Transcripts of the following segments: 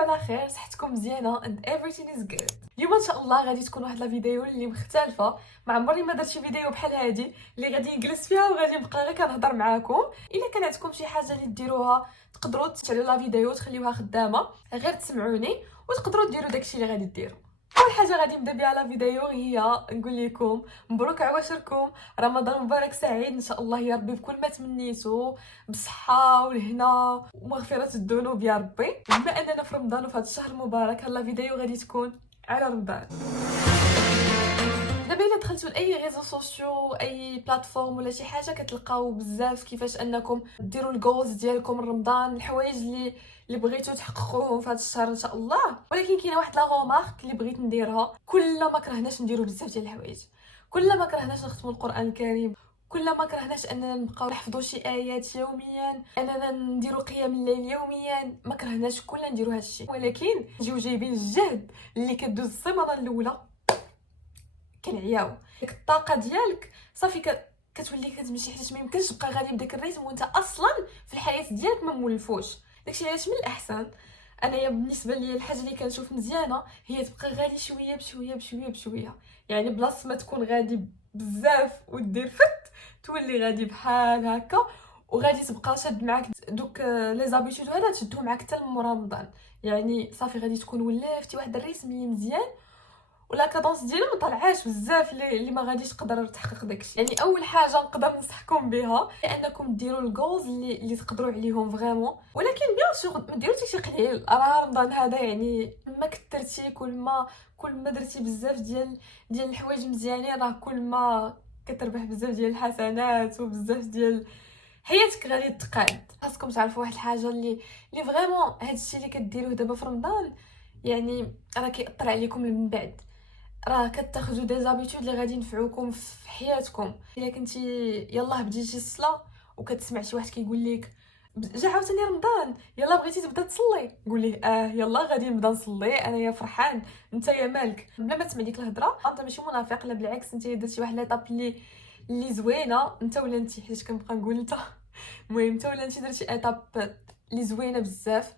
على خير، صحتكم مزيانه and everything is good. اليوم ان شاء الله غادي تكون واحد لا فيديو اللي مختلفه. ما عمري ما درت شي فيديو بحال هادي اللي غادي نجلس فيها وغادي نبقى غير كنهضر معاكم. الا كان عندكم شي حاجه اللي ديروها تقدروا تشعلوا لا فيديو وتخليوها خدامه غير تسمعوني، وتقدروا ديروا داكشي اللي غادي ديروا. اول حاجه غادي نبدا بها لا فيديو هي نقول لكم مبروك عواشركم، رمضان مبارك سعيد ان شاء الله يا ربي بكل ما تمنيتوا، بصحه والهنا ومغفره الذنوب يا ربي. بما اننا في رمضان وفي هذا الشهر المبارك هلا فيديو غادي تكون على رمضان. دابا الا دخلتوا لاي ريزو سوسيو اي بلاتفورم ولا شي حاجه كتلقاو بزاف كيفاش انكم ديروا الجولز ديالكم رمضان، الحوايج اللي بغيتو تحققوهم في هذا الشهر ان شاء الله. ولكن كاينه واحد لا غومارك اللي بغيت نديرها، كل ما كرهناش نديروا بزاف ديال الحوايج، كل ما كرهناش نختموا القران الكريم، كل ما كرهناش اننا نبقاو نحفظوا شي ايات يوميا، اننا نديروا قيام الليل يوميا، ما كرهناش كلنا نديروا هذا الشيء. ولكن نجيو جايبين الجهد اللي كدوز السيمانه الاولى كنعياو ديك الطاقه ديالك صافي كتولي كتمشي، حيت ما يمكنش تبقى غادي بداك الريتم وانت اصلا في الحياه ديالك ما مولفوش. داكشي علاش من الاحسن انايا بالنسبه لي الحاجه اللي كنشوف مزيانه هي تبقى غادي شويه بشويه بشويه بشويه، يعني بلاصه ما تكون غادي بزاف ودير فت تولي غادي بحال هكا، وغادي تبقى شاد معاك دوك لي زابيتود هذا تشدو معاك حتى لمورا رمضان. يعني صافي غادي تكون ولفتي واحد الريتم اللي مزيان، ولا كادونس ديالو ما طلعاش بزاف اللي ما غاديش تقدر تحقق داكشي. يعني اول حاجه نقدر ننصحكم بها هي انكم ديروا الجولز اللي تقدروا عليهم فريمون، ولكن بيان سور ما ديروش شي قليل. راه رمضان هذا يعني ما كثرتي كل ما درتي بزاف ديال الحوايج مزيانين، راه كل ما كتربح بزاف ديال الحسنات وبزاف ديال حياتك غادي تقاد. خاصكم تعرفوا واحد الحاجه اللي فريمون هادشي اللي كديروه دابا في رمضان يعني راه كيأثر عليكم من بعد، راه كتاخذوا دي زابيتود اللي غادي ينفعوكم في حياتكم. الا كنتي يلاه بديتي الصلاه وكتسمع شي واحد كيقول لك جا عاوتاني رمضان يلا بغيتي تبدا تصلي، قول ليه يلا غادي نبدا نصلي، انا يا فرحان انت يا مالك. بلا ما تسمع ديك الهضره انت ماشي منافق، لا بالعكس انت درتي واحد ليطاب اللي زوينه انت ولا انت، حيت كنبقى نقول انت المهم انت ولا انت درتي ايطاب اللي زوينه بزاف.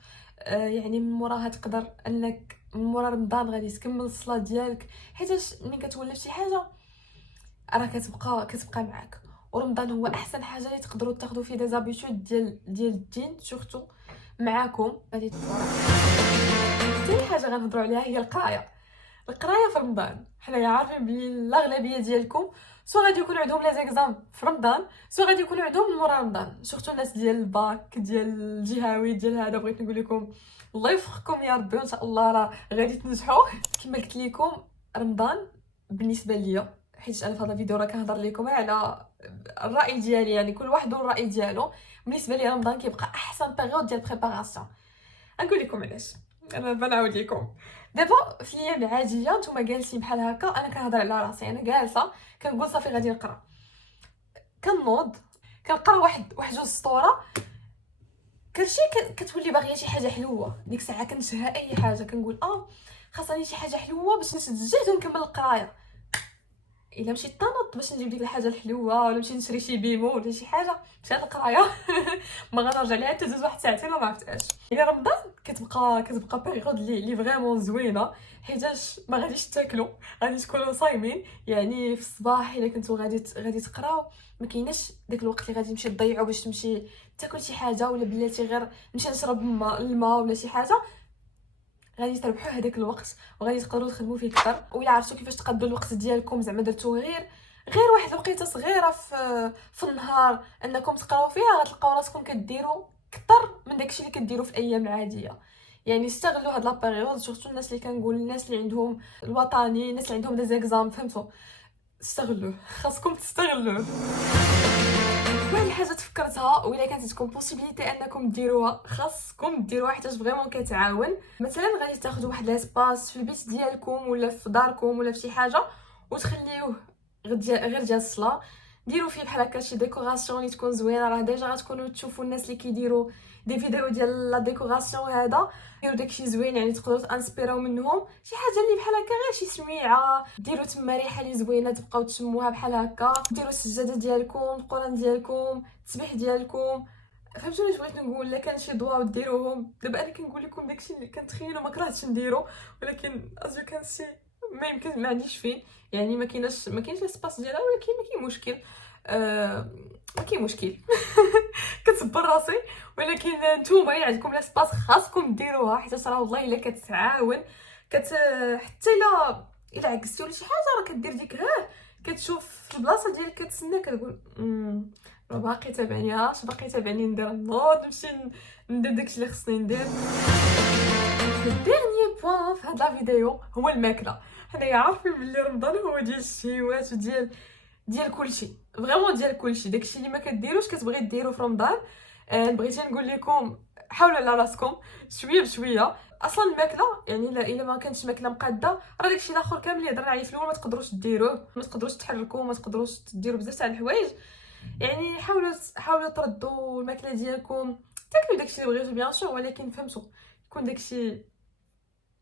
يعني من موراها تقدر انك من مورا رمضان غادي تكمل الصلاه ديالك، حيتاش ملي كتولف شي حاجه راه كتبقى معاك. ورمضان هو احسن حاجه اللي تقدروا تاخذوا فيه دي زابيتود ديال الدين سورتو معاكم. غادي تفرح. ثاني حاجه غنهضروا عليها هي القرايه في رمضان. حنايا عارفين بلي الاغلبيه ديالكم سو غادي يكون عندهم لي زيكزام في رمضان، سو غادي يكون عندهم من مورا رمضان، سورتو الناس ديال الباك ديال الجهوي ديال هذا. بغيت نقول لكم الله يوفقكم يا ربي، وان شاء الله راه غادي تنجحوا. كما قلت لكم رمضان بالنسبه ليا، حيت انا في هذا الفيديو راه كنهضر لكم على الراي ديالي، يعني كل واحد والراي ديالو. بالنسبه لي رمضان كيبقى احسن بيريود ديال بريباراسيون. نقول لكم علاش، انا بنعاود لكم. دابا في الايام العاديه نتوما جالسين بحال هكا، انا كنهضر على راسي، انا جالسه كنقول صافي غادي نقرا، كنوض كنقرا واحد جوج سطوره، كلشي كتولي باغيه شي حاجه حلوه. ديك الساعه كنشهى اي حاجه، كنقول خاصني شي حاجه حلوه باش نشد الجهد ونكمل القرايه. الا مشيت تنوض باش نجيب ديك الحاجه الحلوه، ولا مشيت نشري شي بيمو ولا شي حاجه، مشات القرايه ما غنرجع ليها حتى جوج واحد ساعتين ما عرفتهاش. الى رمضان كتبقى بيريود اللي فريمون زوينه، حيتاش ما غاديش تاكلوا، غادي تكونوا صايمين. يعني في الصباح الا كنتو غادي تقراو ما كايناش داك الوقت اللي غادي تمشي تضيعوا باش تمشي تاكل شي حاجه، ولا بلاتي غير نمشي نشرب الماء ولا شي حاجه. غادي تربحوا هذاك الوقت وغادي تقدروا تخدموا فيه اكثر. ولا عرفتوا كيفاش تقضوا الوقت ديالكم، زعما درتو غير واحد الوقيته صغيره في النهار انكم تقراو فيها، غتلقاو راسكم كديروا اكثر من داكشي اللي كديروا في ايام عاديه. يعني استغلوا هاد لا بيريود، سورتو الناس اللي كنقول الناس اللي عندهم الوطني، الناس اللي عندهم دي زيكزام، فهمتوا؟ استغلوه، خاصكم تستغلوه. واحد الحاجه تفكرتها وإلا كانت عندكم بوسيبيليتي انكم ديروها خاصكم ديروها، حيت فريمون كتعاون. مثلا غادي تاخذوا واحد لاسباس في البيت ديالكم ولا في داركم ولا في شي حاجه وتخليوه غير ديال الصلاه، ديروا فيه بحال هكا شي ديكوراسيون اللي تكون زوينه. راه ديجا غتكونوا تشوفوا الناس اللي كيديروا دي فيديو ديال لا ديكوراسيون هذا، ديروا داكشي زوين، يعني تقدروا تانسبيراو منهم شي حاجه اللي بحال هكا غير شي سميعه، ديروا تما ريحه اللي زوينه تبقاو تشموها بحال هكا، ديروا السجاده ديالكم، القران ديالكم، التسبيح ديالكم، فهمتوا واش بغيت نقول؟ لا كان شي ضواو ديروهم دابا، انا كنقول لكم داكشي اللي كنتخيلو ما كرهتش نديرو، ولكن ازو كان سي ما يمكن، ما عنديش فيه يعني، ما كاينش السباس ديالها، ولكن ما كاين مشكل. ما كاين مشكل. كتصبر راسي. ولكن نتوما اللي عندكم لاسباس خاصكم ديروها، حيت راه والله الا كتعاون حتى الا عكستي ولا شي حاجه راه كدير ديك كتشوف في البلاصه ديالك كتسنى كتقول راه باقي تابعني، باقي تابعني، ندير نوض نمشي ندير داكشي اللي خصني ندير. الديرني بوين في هاد لا فيديو هو الماكله. حنايا عارفين بلي رمضان هو ديال الشهيوات وديال كلشي، فريمون ديال كلشي. داكشي اللي ما كديروش كتبغي ديرو في رمضان. بغيت نقول لكم حاولوا على راسكم شويه بشويه. اصلا الماكله يعني الا ما كانتش ماكله مقاده، راه داكشي الاخر كامل اللي هضرنا عليه في الاول ما تقدروش ديروه، ما تقدروش تحركوه، ما تقدروش ديروا بزاف تاع الحوايج. يعني حاولوا تردوا الماكله ديالكم، تاكلوا داكشي اللي بغيتو بيان سور، ولكن فهمتوا يكون داكشي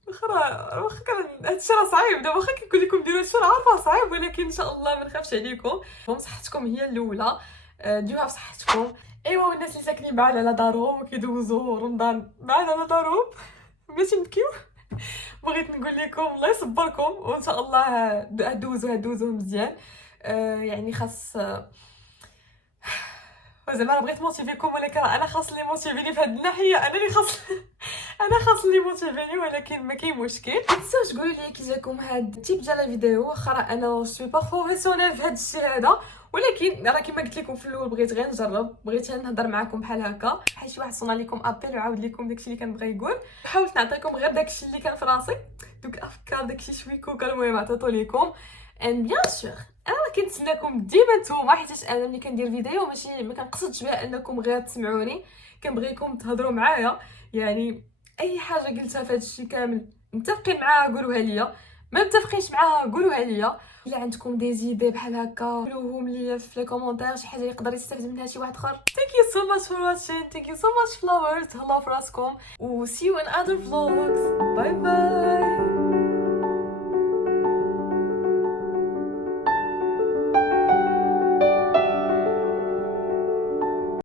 واخا كان هادشي راه صعيب. دابا واخا كنقول لكم ديروا هادشي راه عارفه صعيب، ولكن ان شاء الله ما نخافش عليكم. صحتكم هي الاولى، ديوها بصحتكم. ايوا والناس اللي ساكنين بعاد على دارهم وكيدوزوا رمضان بعاد على دارهم باش نبكيو، بغيت نقول لكم الله يصبركم، وان شاء الله دوزوه مزيان. يعني خاص زعما راه بغيت موتيفيكم، ولكن انا خاص لي موتيفيني في هاد الناحيه، انا اللي خاص انا خاص لي موتيفيني، ولكن ما كاين مشكل. تنساوش تقولوا لي كي جاكم هاد التيب ديال الفيديو، واخا انا سوي با بروفيسيونيل في هاد الشيء هذا، ولكن راه كيما قلت لكم في الاول بغيت غير نجرب، بغيت نهضر معكم بحال هكا، بحال شي واحد صونا لكم ابيل وعاود لكم داكشي اللي كنبغي يقول. حاولت نعطيكم غير داكشي اللي كان في راسي، دوك الافكار داكشي شويكوكا، المهم عطيتو لكم. ان بيان سور انا كنتسناكم ديما نتوما، حيت انا ملي كندير فيديو ماشي ما كنقصدش بها انكم غير تسمعوني، كنبغيكم تهضروا معايا. يعني اي حاجه قلتها في هذا الشيء كامل متفقين معاها قولوها ليا، ما متفقينش معاها قولوها ليا. الا عندكم دي زيدي بحال هكا قولوهم ليا في لي كومونتير، شي حاجه يقدر يستافد منها شي واحد اخر. ثانك يو سو ماتش فور واتشين، ثانك يو سو ماتش فلاورز، تهلاو في راسكم و see you in other vlogs. باي باي.